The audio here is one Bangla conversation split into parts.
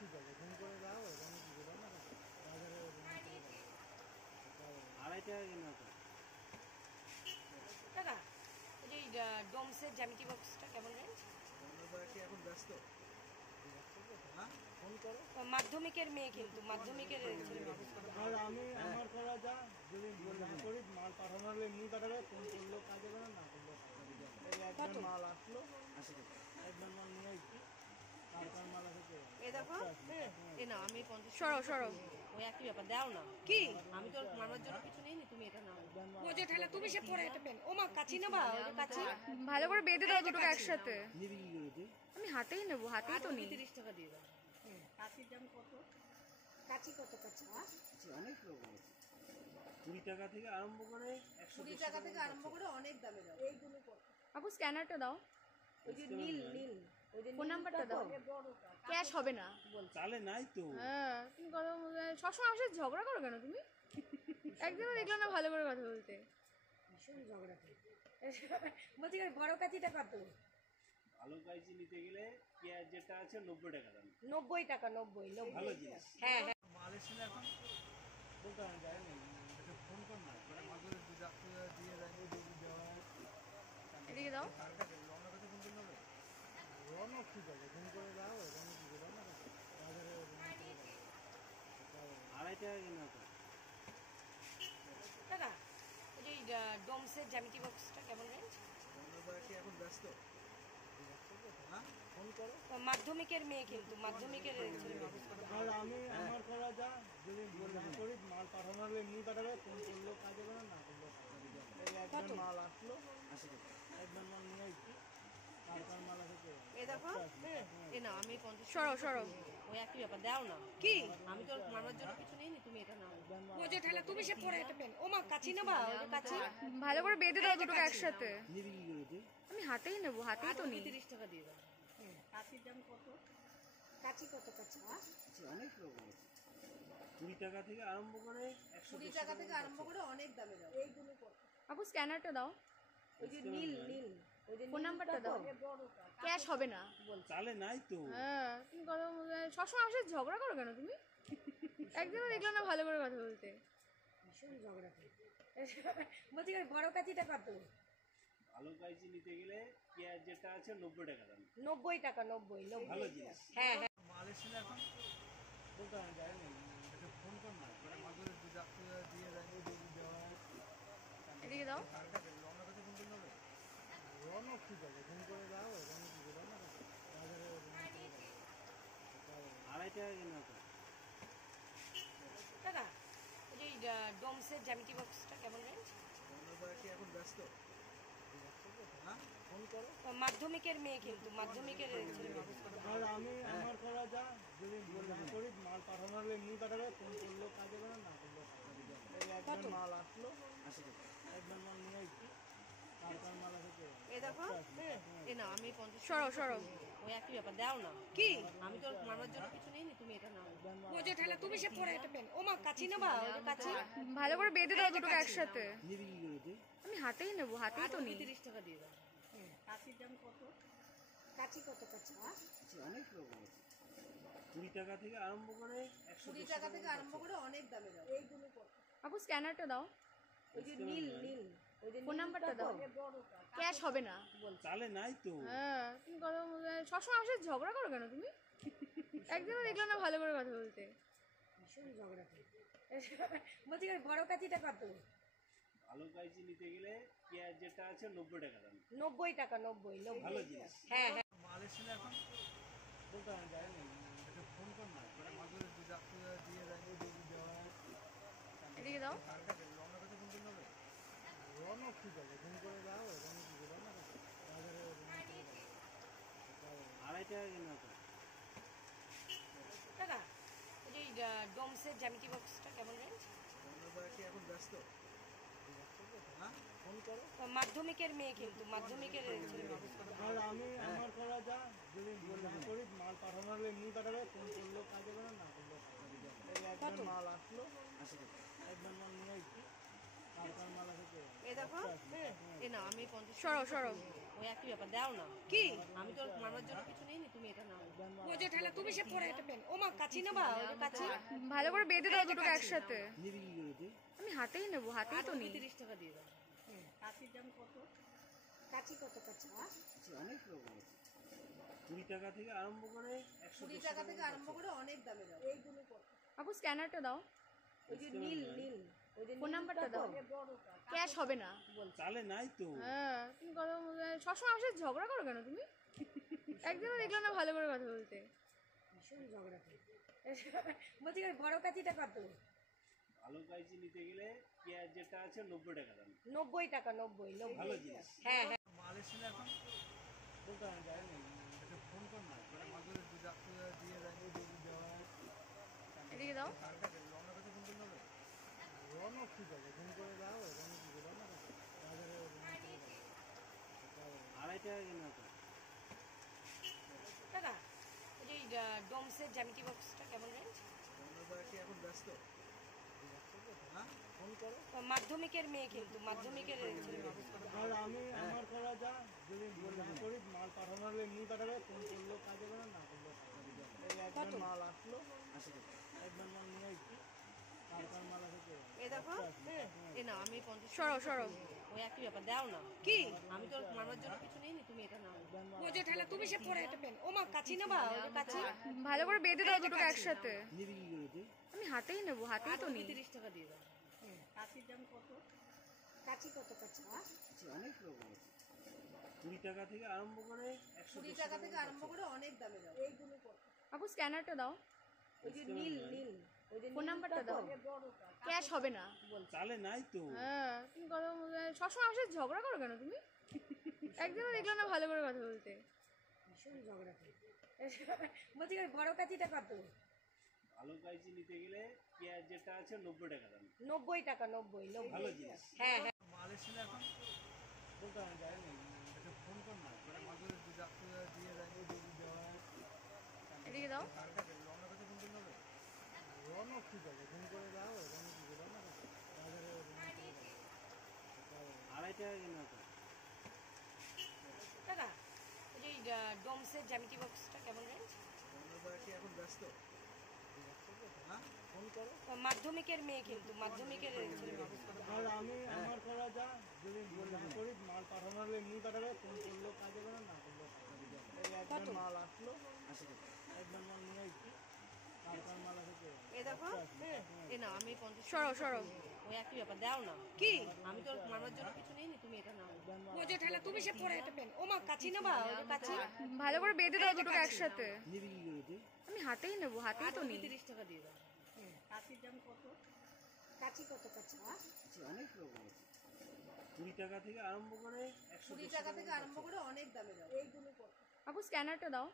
ঠিক আছে, ফোন করে দাও, এখানে কি করে না বাজারে 2.5 টাকা কিনা তো দাদা ওই যে ডোমসের জ্যামিতি বক্সটা কেমন রেঞ্জ? কি এখন ব্যস্ত? হ্যাঁ, ফোন করো। মাধ্যমিকের মেয়ে, কিন্তু মাধ্যমিকের আর আমি আমার করা যা যদি না করি মাল পাঠানো হলে এমনি পাঠাবে, ফোন করলেও কাজ হবে না, না করলেও কাজ হবে। এই একবার মাল আসলো, 80 টাকা। একবার মাল নিয়ে আসছি, তারপর মাল আসে এ দেখো এ না আমি 50 সরো ওই একই ব্যাপার দাও না কি আমি তো মামার জন্য কিছু নেইনি, তুমি এটা নাও বোঝে ঠেলা তুমি সে পরে এটা পেন ও মা কাচি না বা ওই কাচি ভালো করে বেঁধে দাও দুটোকে একসাথে। নিবি কি করে তুই? আমি হাতেই নেবো, হাতেই তো নেই। 30 টাকা দিয়ে দাও। কাচির দাম কত? কাচি কত কাচি? অনেক রকম আছে, 20 টাকা থেকে আরম্ভ করে 20 টাকা থেকে আরম্ভ করে অনেক দামে দাও। এইগুলো কত? আপু স্ক্যানারটা দাও, ওই যে নীল ওই যে ফোন নাম্বারটা দাও। ক্যাশ হবে না। চালে নাই তো। হ্যাঁ তুমি কথা বলতে সবসময় আমার সাথে ঝগড়া করো কেন তুমি? একদিনও দেখলাম না ভালো করে কথা বলতে। ভীষণ ঝগড়া করে বলছি বড় কাচিটা কত? ভালো কাইচি নিতে গেলে পেঁয়াজ যেটা আছে 90 টাকা দাম। 90 টাকা 90 ভালো জিনিস। হ্যাঁ হ্যাঁ মাল এসে এখন বলতে আমি যাই না, এটা ফোন কর না, করে মাঝে দিয়ে রাখবো, যদি দেওয়া হয় এদিকে দাও। রওনার কাছে ফোন করতে হবে। রওনা ঠিক আছে, ফোন করে দাও, এখানে কি করে না বাজারে 2.5 টাকা কিনা তো দাদা ওই যে ডোমসের জ্যামিতি বক্সটা কেমন রেঞ্জ? কি এখন ব্যস্ত? হ্যাঁ, ফোন করো। মাধ্যমিকের মেয়ে, কিন্তু মাধ্যমিকের আর আমি আমার করা যা যদি না করি মাল পাঠানো হলে এমনি পাঠাবে, ফোন করলেও কাজ হবে না, না করলেও কাজ হবে। এই একবার মাল আসলো, 80 টাকা। একবার মাল নিয়ে আসছি, তারপর মাল আসে। এ দেখো এ না আমি 50 সরো ওই একই ব্যাপার দাও না কি আমি তো মামার জন্য কিছু নেইনি, তুমি এটা নাও বোঝে ঠেলা তুমি সে পরে এটা পেন ও মা কাচি না বা ওই কাচি ভালো করে বেঁধে দাও দুটোকে একসাথে। নিবি কি করে তুই? আমি হাতেই নেবো, হাতেই তো নেই। 30 টাকা দিয়ে দাও। কাচির দাম কত? কাচি কত কাচি? অনেক রকম আছে, 20 টাকা থেকে আরম্ভ করে 20 টাকা থেকে আরম্ভ করে অনেক দামে দাও। এইগুলো কত? আপু স্ক্যানারটা দাও, ওই যে নীল ওই যে ফোন নাম্বারটা দাও। ক্যাশ হবে না। চালে নাই তো। হ্যাঁ তুমি কথা বলতে সবসময় আমার সাথে ঝগড়া করো কেন তুমি? একদিনও দেখলাম না ভালো করে কথা বলতে। ভীষণ ঝগড়া করে বলছি বড় কাচিটা কত? ভালো কাইচি নিতে গেলে পেঁয়াজ যেটা আছে 90 টাকা দাম। 90 টাকা 90 ভালো জিনিস। হ্যাঁ হ্যাঁ মাল এসে এখন বলতে আমি যাই না, এটা ফোন কর না, করে মাঝে দিয়ে রাখবো, যদি দেওয়া হয় এদিকে দাও। রওনার কাছে ফোন করতে হবে। রওনা ঠিক আছে, ফোন করে দাও, এখানে কি করে না বাজারে 2.5 টাকা কিনা তো দাদা ওই যে ডোমসের জ্যামিতি বক্সটা কেমন রেঞ্জ? কি এখন ব্যস্ত? হ্যাঁ, ফোন করো। মাধ্যমিকের মেয়ে, কিন্তু মাধ্যমিকের আর আমি আমার করা যা যদি না করি মাল পাঠানো হলে এমনি পাঠাবে, ফোন করলেও কাজ হবে না, না করলেও কাজ হবে। এই একবার মাল আসলো, 80 টাকা। একবার মাল নিয়ে আসছি, তারপর মাল আসে। এ দেখো এ না আমি 50 সরো ওই একই ব্যাপার দাও না কি আমি তো মামার জন্য কিছু নেইনি, তুমি এটা নাও বোঝে ঠেলা তুমি সে পরে এটা পেন ও মা কাচি না বা ওই কাচি ভালো করে বেঁধে দাও দুটোকে একসাথে। নিবি কি করে তুই? আমি হাতেই নেবো, হাতেই তো নেই। 30 টাকা দিয়ে দাও। কাচির দাম কত? কাচি কত কাচি? অনেক রকম আছে, 20 টাকা থেকে আরম্ভ করে 20 টাকা থেকে আরম্ভ করে অনেক দামে দাও। এইগুলো কত? আপু স্ক্যানারটা দাও, ওই যে নীল ওই যে ফোন নাম্বারটা দাও। ক্যাশ হবে না। চালে নাই তো। হ্যাঁ তুমি কথা বলতে সবসময় আমার সাথে ঝগড়া করো কেন তুমি? একদিনও দেখলাম না ভালো করে কথা বলতে। ভীষণ ঝগড়া করে বলছি বড় কাচিটা কত? ভালো কাইচি নিতে গেলে পেঁয়াজ যেটা আছে 90 টাকা দাম। 90 টাকা 90 ভালো জিনিস। হ্যাঁ হ্যাঁ মাল এসে এখন বলতে আমি যাই না, এটা ফোন কর না, করে মাঝে দিয়ে রাখবো, যদি দেওয়া হয় এদিকে দাও। রওনার কাছে ফোন করতে হবে। রওনা ঠিক আছে, ফোন করে দাও, এখানে কি করে না বাজারে 2.5 টাকা কিনা তো দাদা ওই যে ডোমসের জ্যামিতি বক্সটা কেমন রেঞ্জ? কি এখন ব্যস্ত? হ্যাঁ, ফোন করো। মাধ্যমিকের মেয়ে, কিন্তু মাধ্যমিকের আর আমি আমার করা যা যদি না করি মাল পাঠানো হলে এমনি পাঠাবে, ফোন করলেও কাজ হবে না, না করলেও কাজ হবে। এই একবার মাল আসলো, 80 টাকা। একবার মাল নিয়ে আসছি, তারপর মাল আসে। এ দেখো এ না আমি 50 সরো ওই একই ব্যাপার দাও না কি আমি তো মামার জন্য কিছু নেইনি, তুমি এটা নাও বোঝে ঠেলা ঠেলা তুমি সে পরে এটা পেন। ও মা কাচি নেবা, ওই যে কাচি। ভালো করে বেঁধে দাও দুটোকে একসাথে। নিবি কি করে তুই? আমি হাতেই নেবো, হাতেই তো নেই। 30 টাকা দিয়ে দাও। কাচির দাম কত? কাচি কত কাচি? অনেক রকম আছে। 20 টাকা থেকে আরম্ভ করে 20 টাকা থেকে আরম্ভ করে অনেক দামে দাও। এইগুলো কত? আপু স্ক্যানারটা দাও, ওই যে নীল নীল, ওই যে ফোন নাম্বারটা দাও। ক্যাশ হবে না। চালে নাই তো। হ্যাঁ, তুমি কথা বলতে সবসময় আমার সাথে ঝগড়া করো কেন তুমি? একদিনও দেখলাম না ভালো করে কথা বলতে। ভীষণ ঝগড়া করে। বলছি ওই বড় কাচিটা কত? ভালো কাইচি নিতে গেলে পেঁয়াজ যেটা আছে 90 টাকা দাম। 90 টাকা, 90 ভালো জিনিস। হ্যাঁ হ্যাঁ। মাল এসেছিল এখন বলতে আমি যাই না, একটা ফোন কর না, মানে মাঝে দু ডাক্তার দিয়ে রাখবে দেওয়া এদিকে দাও। রওনা কাছে ফোন করতে হবে। রওনা ঠিক আছে, ফোন করে দাও, রওনা কি করে রওনা কাছে বাজারে 2.5 টাকা কেনা তো। টাকা ওই যে ডোমসের জ্যামিতি বক্সটা কেমন রেঞ্জ? রওনা কি এখন ব্যস্ত? হ্যাঁ ফোন করো। মাধ্যমিকের মেয়ে কিন্তু মাধ্যমিকের ছেলে। আর আমি আমার করা যা, যদি না করি মাল পাঠানো হলে এমনি পাঠাবে, ফোন করলেও কাজ হবে না, না করলেও কাজ হবে। এই একবার মাল আসলো 80 টাকা, একবার মাল নিয়ে আসছি, তারপর মাল আসে এই দেখো এ না আমি 50 সরো সরো। ওই একই ব্যাপার দাও না। কি আমি তো মারবার জন্য কিছু নেইনি, তুমি এটা নাও। বোঝো ঠেলা তুমি সে পরে এটা পেন। ও মা কাচি নেবা, ওই যে কাচি। ভালো করে বেঁধে দাও দুটোকে একসাথে। নিবি কি করে তুই? আমি হাতেই নেবো, হাতেই তো নেই। 30 টাকা দিয়ে দাও। কাচির দাম কত? কাচি কত কাচি? অনেক রকম আছে। 20 টাকা থেকে আরম্ভ করে 20 টাকা থেকে আরম্ভ করে অনেক দামে দাও। এইগুলো কত? আপু স্ক্যানারটা দাও, ওই যে নীল নীল, ওই যে ফোন নাম্বারটা দাও। ক্যাশ হবে না। চালে নাই তো। হ্যাঁ, তুমি কথা বলতে সবসময় আমার সাথে ঝগড়া করো কেন তুমি? একদিনও দেখলাম না ভালো করে কথা বলতে। ভীষণ ঝগড়া করে। বলছি ওই বড় কাচিটা কত? ভালো কাইচি নিতে গেলে পেঁয়াজ যেটা আছে 90 টাকা দাম। 90 টাকা, 90 ভালো জিনিস। হ্যাঁ হ্যাঁ। মাল এসেছিল এখন বলতে আমি যাই না, একটা ফোন কর না, মানে মাঝে দু ডাক্তার দিয়ে রাখবে দেওয়া এদিকে দাও। রওনা কাছে ফোন করতে হবে। রওনা ঠিক আছে, ফোন করে দাও, রওনা কি করে রওনা কাছে বাজারে 2.5 টাকা কেনা তো। টাকা ওই যে ডোমসের জ্যামিতি বক্সটা কেমন রেঞ্জ? রওনা কি এখন ব্যস্ত? হ্যাঁ ফোন করো। মাধ্যমিকের মেয়ে কিন্তু মাধ্যমিকের ছেলে। আর আমি আমার করা যা, যদি না করি মাল পাঠানো হলে এমনি পাঠাবে, ফোন করলেও কাজ হবে না, না করলেও কাজ হবে। এই একবার মাল আসলো 80 টাকা, একবার মাল নিয়ে আসছি, তারপর মাল আসে এই দেখো এ না আমি 50 সরো সরো। ওই একই ব্যাপার দাও না। কি আমি তো মারবার জন্য কিছু নেইনি, তুমি এটা নাও। বোঝো ঠেলা তুমি সে পরে এটা পেন। ও মা কাচি নেবা, ওই যে কাচি। ভালো করে বেঁধে দাও দুটোকে একসাথে। নিবি কি করে তুই? আমি হাতেই নেবো, হাতেই তো নেই। 30 টাকা দিয়ে দাও। কাচির দাম কত? কাচি কত কাচি? অনেক রকম আছে। 20 টাকা থেকে আরম্ভ করে 20 টাকা থেকে আরম্ভ করে অনেক দামে দাও। এইগুলো কত? আপু স্ক্যানারটা দাও,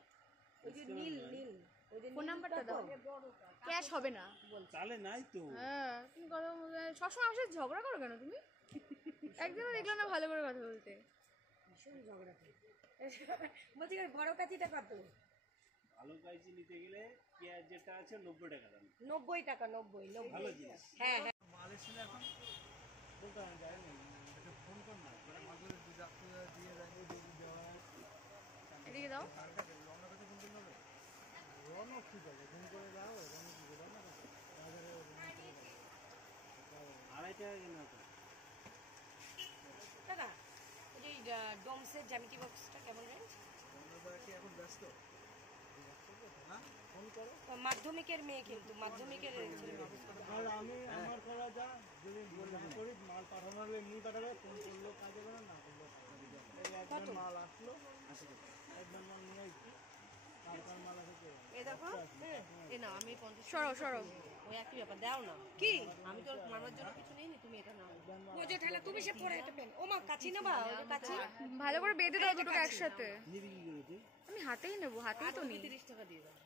ওই যে নীল নীল, ওই যে ফোন নাম্বারটা দাও। ক্যাশ হবে না। চালে নাই তো। হ্যাঁ, তুমি কথা বলতে সবসময় আমার সাথে ঝগড়া করো কেন তুমি? একদিনও দেখলাম না ভালো করে কথা বলতে। ভীষণ ঝগড়া করে। বলছি ওই বড় কাচিটা কত? ভালো কাইচি নিতে গেলে পেঁয়াজ যেটা আছে 90 টাকা দাম। 90 টাকা, 90 ভালো জিনিস। হ্যাঁ হ্যাঁ। মাল এসেছিল এখন বলতে আমি যাই না, একটা ফোন কর না, মানে মাঝে দু ডাক্তার দিয়ে রাখবে দেওয়া এদিকে দাও। রওনা কাছে ফোন করতে হবে। রওনা ঠিক আছে, ফোন করে দাও, রওনা কি করে রওনা কাছে বাজারে 2.5 টাকা কেনা তো। টাকা ওই যে ডোমসের জ্যামিতি বক্সটা কেমন রেঞ্জ? রওনা কি এখন ব্যস্ত? হ্যাঁ ফোন করো। মাধ্যমিকের মেয়ে কিন্তু মাধ্যমিকের ছেলে। আর আমি আমার করা যা, যদি না করি মাল পাঠানো হলে এমনি পাঠাবে, ফোন করলেও কাজ হবে না, না করলেও কাজ হবে। এই একবার মাল আসলো 80 টাকা, একবার মাল নিয়ে আসছি, তারপর মাল আসে এই দেখো এ না আমি 50 সরো সরো। ওই একই ব্যাপার দাও না। কি আমি তো মারবার জন্য কিছু নেইনি, তুমি এটা নাও। বোঝো ঠেলা তুমি সে পরে এটা পেন। ও মা কাচি নেবা, ওই যে কাচি। ভালো করে বেঁধে দাও দুটোকে একসাথে। নিবি কি করে তুই? আমি হাতেই নেবো, হাতেই তো নেই। 30 টাকা দিয়ে দাও।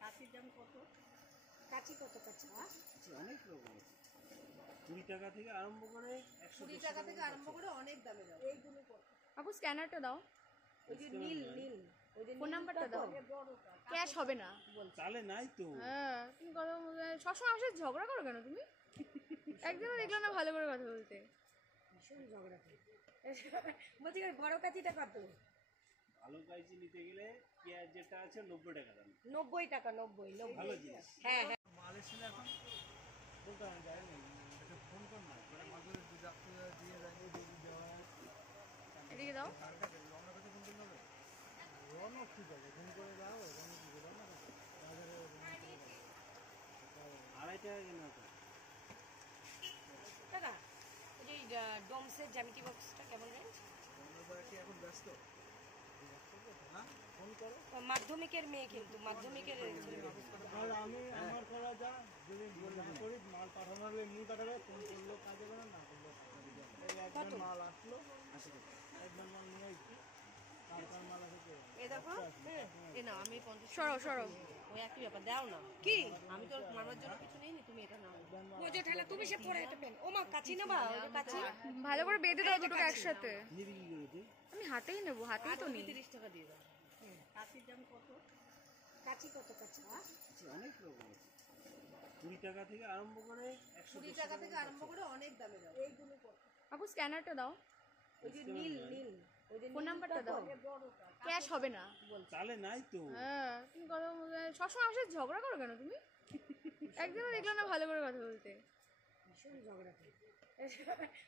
কাচির দাম কত? কাচি কত কাচি? অনেক রকম আছে। 20 টাকা থেকে আরম্ভ করে 20 টাকা থেকে আরম্ভ করে অনেক দামে দাও। এইগুলো কত? আপু স্ক্যানারটা দাও, ওই যে নীল নীল, ওই যে ফোন নাম্বারটা দাও। ক্যাশ হবে না। চালে নাই তো। হ্যাঁ, তুমি কথা বলতে সবসময় আমার সাথে ঝগড়া করো কেন তুমি? একদিনও দেখলাম না ভালো করে কথা বলতে। ভীষণ ঝগড়া করে। বলছি ওই বড় কাচিটা কত? ভালো কাইচি নিতে গেলে পেঁয়াজ যেটা আছে 90 টাকা দাম। 90 টাকা, 90 ভালো জিনিস। হ্যাঁ হ্যাঁ। মাল এসেছিল এখন বলতে আমি যাইনি, একটা ফোন কর না করে মাদুরে দিয়ে যায় দেওয়া এদিকে দাও। রওনা কাছে ফোন করলে হবে? রওনা ঠিক আছে, ফোন করে যাও, রওনা ঠিক আছে, রওনা কাছে বাজারে আড়াই টাকা কেনা তো। দাদা ওই যে ডোমসের জ্যামিতি বক্সটা কেমন রেঞ্জ? রওনা কি এখন ব্যস্ত? হ্যাঁ, ফোন করো। মাধ্যমিকের মেয়ে কিন্তু মাধ্যমিকের আর আমি আমার করা যা যদি না করি মাল পাঠানো হলে এমনি পাঠাবে, ফোন করলেও কাজ হবে না, না করলেও কাজ হবে। এই একবার মাল আসলো, একবার মাল নিয়ে আসছি, তারপর মাল আসে এ দেখো এ না আমি 50 সরো সরো। ওই একই ব্যাপার দাও না কি আমি তো মামার জন্য কিছু নেইনি, তুমি এটা নাও। বোঝো ঠেলা তুমি সে পরে এটা পেন ও মা কাচি নেবা, ওই কাচি ভালো করে বেঁধে দাও দুটোকে একসাথে। নিবি কি করে তুই? আমি হাতেই নেবো, হাতেই তো নেই। 30 টাকা দিয়ে দাও। কাচির দাম কত? কাচি কত কাচি? অনেক রকম আছে, 20 টাকা থেকে আরম্ভ করে 20 টাকা থেকে আরম্ভ করে অনেক দামে দাও। এইগুলো কত? আপু স্ক্যানারটা দাও, ওই যে নীল নীল ওই যে ফোন নাম্বারটা দাও। ক্যাশ হবে না। তাহলে নাই তো। হ্যাঁ তুমি কথা বলতে সবসময় আসে ঝগড়া করো কেন তুমি? একদিনও দেখলাম না ভালো করে কথা বলতে। ভীষণ ঝগড়া করে।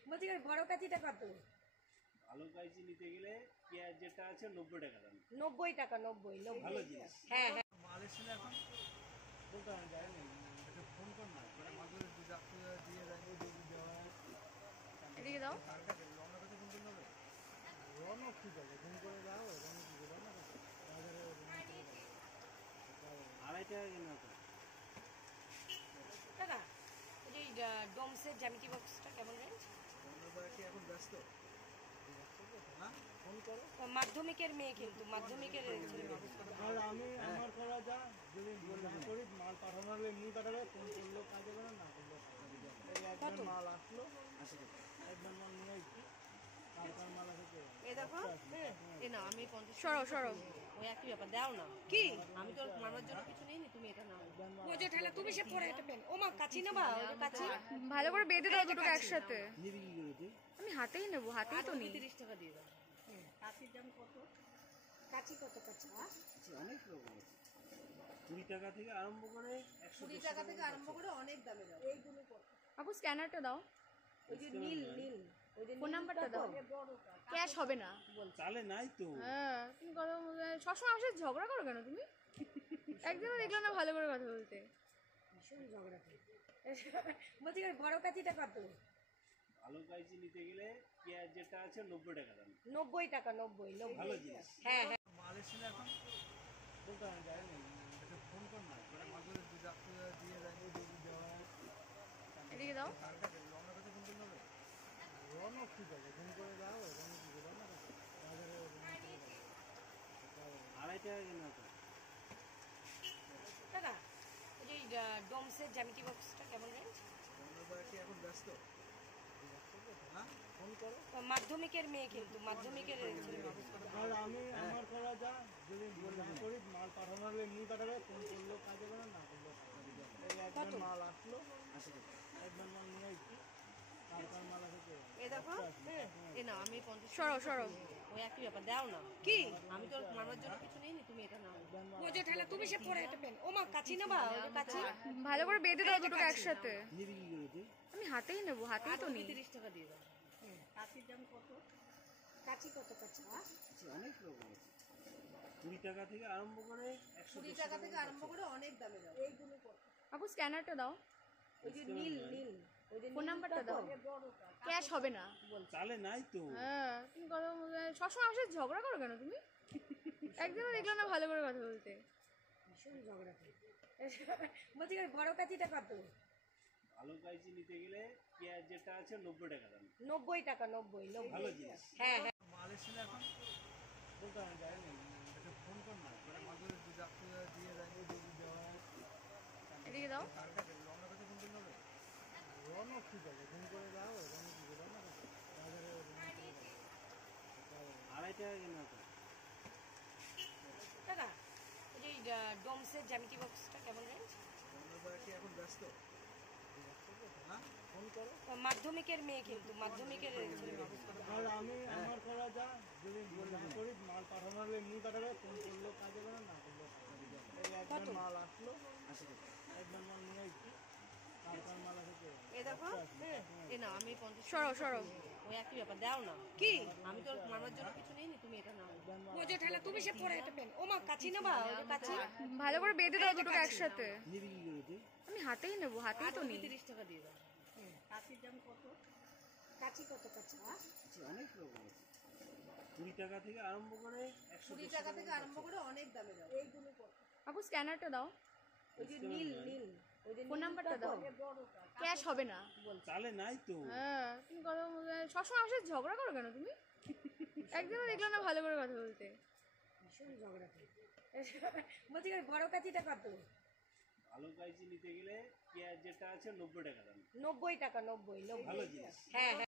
বলছি বড় কাচিটা কত? ভালো কাইচি নিতে গেলে পেঁয়াজ যেটা আছে 90 টাকা দাম। 90 টাকা, 90 ভালো জিনিস। হ্যাঁ হ্যাঁ। মাল এসেছিল এখন বলতে আমি যাইনি, একটা ফোন কর না করে মাদুরে দিয়ে যায় দেওয়া এদিকে দাও। রওনা কাছে ফোন করলে হবে? রওনা ঠিক আছে, ফোন করে যাও, রওনা ঠিক আছে, রওনা কাছে বাজারে আড়াই টাকা কেনা তো। দাদা ওই যে ডোমসের জ্যামিতি বক্সটা কেমন রেঞ্জ? রওনা কি এখন ব্যস্ত? হ্যাঁ, ফোন করো। মাধ্যমিকের মেয়ে কিন্তু মাধ্যমিকের আর আমি আমার করা যা যদি না করি মাল পাঠানো হলে এমনি পাঠাবে, ফোন করলেও কাজ হবে না, না করলেও কাজ হবে। এই একবার মাল আসলো, একবার মাল নিয়ে আসছি, তারপর মাল আসে এ দেখো এ না আমি 50 সরো সরো। ওই একই ব্যাপার দাও না কি আমি তো মামার জন্য কিছু নেইনি, তুমি এটা নাও। বোঝো ঠেলা তুমি সে পরে এটা পেন ও মা কাচি নেবা, ওই কাচি ভালো করে বেঁধে দাও দুটোকে একসাথে। নিবি কি করে তুই? আমি হাতেই নেবো, হাতেই তো নেই। 30 টাকা দিয়ে দাও। কাচির দাম কত? কাচি কত কাচি? অনেক রকম আছে, 20 টাকা থেকে আরম্ভ করে 20 টাকা থেকে আরম্ভ করে অনেক দামে দাও। এইগুলো কত? আপু স্ক্যানারটা দাও, ওই যে নীল নীল ওই যে ফোন নাম্বারটা দাও। ক্যাশ হবে না। তাহলে নাই তো। হ্যাঁ তুমি কথা বলতে সবসময় আসে ঝগড়া করো কেন তুমি? একদিনও দেখলাম না ভালো করে কথা বলতে। ভীষণ ঝগড়া করে। বলছি বড় কাচিটা কত? ভালো কাইচি নিতে গেলে পেঁয়াজ যেটা আছে 90 টাকা দাম। 90 টাকা, 90 ভালো জিনিস। হ্যাঁ হ্যাঁ। মাল এসেছিল এখন বলতে আমি যাইনি, একটা ফোন কর না করে মাদুরে দিয়ে যায় দেওয়া এদিকে দাও। রওনা কাছে ফোন করলে হবে? রওনা ঠিক আছে, ফোন করে যাও, রওনা ঠিক আছে, রওনা কাছে বাজারে আড়াই টাকা কেনা তো। দাদা ওই যে ডোমসের জ্যামিতি বক্সটা কেমন রেঞ্জ? রওনা কি এখন ব্যস্ত? হ্যাঁ, ফোন করো। মাধ্যমিকের মেয়ে কিন্তু মাধ্যমিকের আর আমি আমার করা যা যদি না করি মাল পাঠানো হলে এমনি পাঠাবে, ফোন করলেও কাজ হবে না, না করলেও কাজ হবে। এই একবার মাল আসলো, একবার মাল নিয়ে আসছি, তারপর মাল আসে এ দেখো এ না আমি 50 সরো সরো। ওই একই ব্যাপার দাও না কি আমি তো মামার জন্য কিছু নেইনি, তুমি এটা নাও। বোঝো ঠেলা তুমি সে পরে এটা পেন ও মা কাচি নেবা, ওই কাচি ভালো করে বেঁধে দাও দুটোকে একসাথে। নিবি কি করে তুই? আমি হাতেই নেবো, হাতেই তো নেই। 30 টাকা দিয়ে দাও। কাচির দাম কত? কাচি কত কাচি? অনেক রকম আছে, 20 টাকা থেকে আরম্ভ করে 20 টাকা থেকে আরম্ভ করে অনেক দামে দাও। এইগুলো কত? আপু স্ক্যানারটা দাও, ওই যে নীল নীল ওই যে ফোন নাম্বারটা দাও। ক্যাশ হবে না। তাহলে নাই তো। হ্যাঁ তুমি কথা বলতে সবসময় আসে ঝগড়া করো কেন তুমি? একদিনও দেখলাম না ভালো করে কথা বলতে। ভীষণ ঝগড়া করে। বলছি বড় কাচিটা কত? ভালো কাইচি নিতে গেলে পেঁয়াজ যেটা আছে 90 টাকা দাম। 90 টাকা, 90 ভালো জিনিস। হ্যাঁ হ্যাঁ। মাল এসেছিল এখন বলতে আমি যাইনি, একটা ফোন কর না করে মাদুরে দিয়ে যায় দেওয়া এদিকে দাও। রওনা কাছে ফোন করলে হবে? রওনা ঠিক আছে, ফোন করে যাও, রওনা ঠিক আছে, রওনা কাছে বাজারে আড়াই টাকা কেনা তো। দাদা ওই যে ডোমসের জ্যামিতি বক্সটা কেমন রেঞ্জ? রওনা কি এখন ব্যস্ত? হ্যাঁ, ফোন করো। মাধ্যমিকের মেয়ে কিন্তু মাধ্যমিকের ছেলে মানুষ করে। আর আমি আমার করা যা যদি না করি মাল পাঠানো হলে এমনি পাঠাবে, ফোন করলেও কাজ হবে না, না করলেও কাজ হবে। এই একবার মাল আসলো, একবার মাল নিয়ে এসছি, তারপর মাল আসে। এ দেখো এ না আমি 50 সরো সরো ওই একই ব্যাপার দাও না কি আমি তো মামার জন্য কিছু নেই তুমি এটা নাও বোঝো ঠেলা তুমি সে পরে এটা পেন ও মা কাচি নেবা ওই যে কাচি ভালো করে বেঁধে দাও দুটোকে একসাথে। আমি হাতেই নেবো, হাতেই তো নেই। 30 টাকা দিয়ে দাও কাচির দাম কত কাচি কত কাচি অনেক রকম আছে 20 টাকা থেকে আরম্ভ করে 20 টাকা থেকে আরম্ভ করে অনেক দামে দাও এইগুলো কত আপু স্ক্যানারটা দাও, ওই যে নীল নীল ওই যে ফোন নাম্বারটা দাও। ক্যাশ হবে না। তাহলে নাই তো হ্যাঁ তুমি কথা বলতে সবসময় আমার সাথে ঝগড়া করো কেন তুমি? একদিনও দেখলাম না ভালো করে কথা বলতে। ভীষণ ঝগড়া করে বলছি বড় কাচিটা কত ভালো কাইচি নিতে গেলে পেঁয়াজ যেটা আছে 90 টাকা দাম 90 টাকা 90 ভালো জিনিস হ্যাঁ